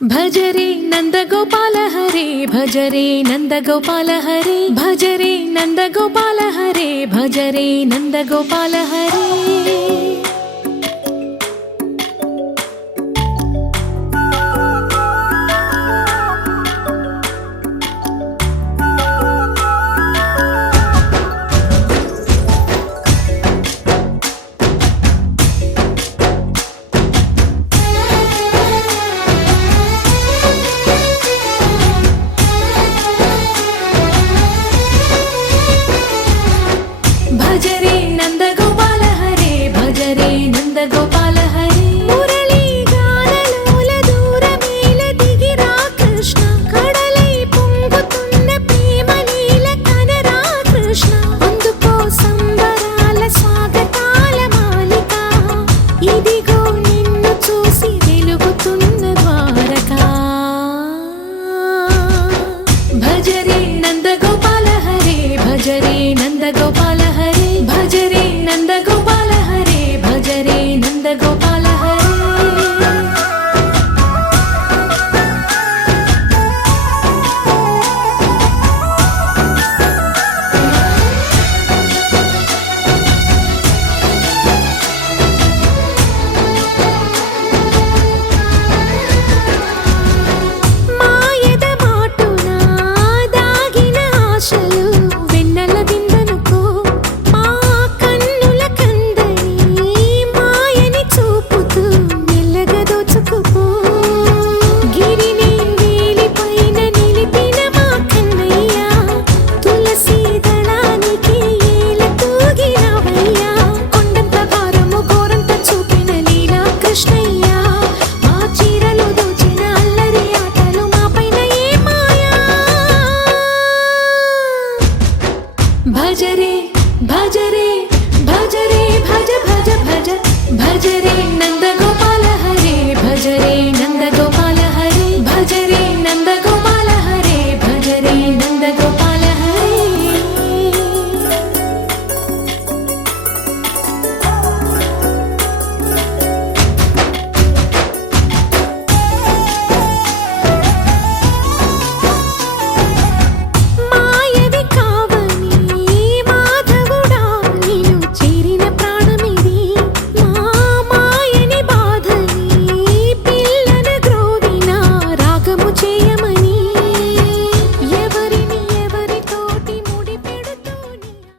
भज रे नंद गोपाल हरे भज रे नंद गोपाल हरे भज रे नंद गोपाल हरे भज रे नंद गोपाल हरे। भज रे नंद गोपाल हरे भज रे नंद गोपाल हरे। मुरली गानलोल दूरमेल दिगिरा कृष्ण कड़लै పొంగుతున్న ప్రేమలీల కనరా కృష్ణ। అందుకో సంబరాల స్వాగతాల మాలిక ఇదిగో నిన్ను చూసి వెలుగుతున్న ద్వారకా। భజ రే నంద గోపాల హరే భజ రే నంద గోపాల हरे भज रे नंद गोपाल हरे भज रे नंद गोपाल।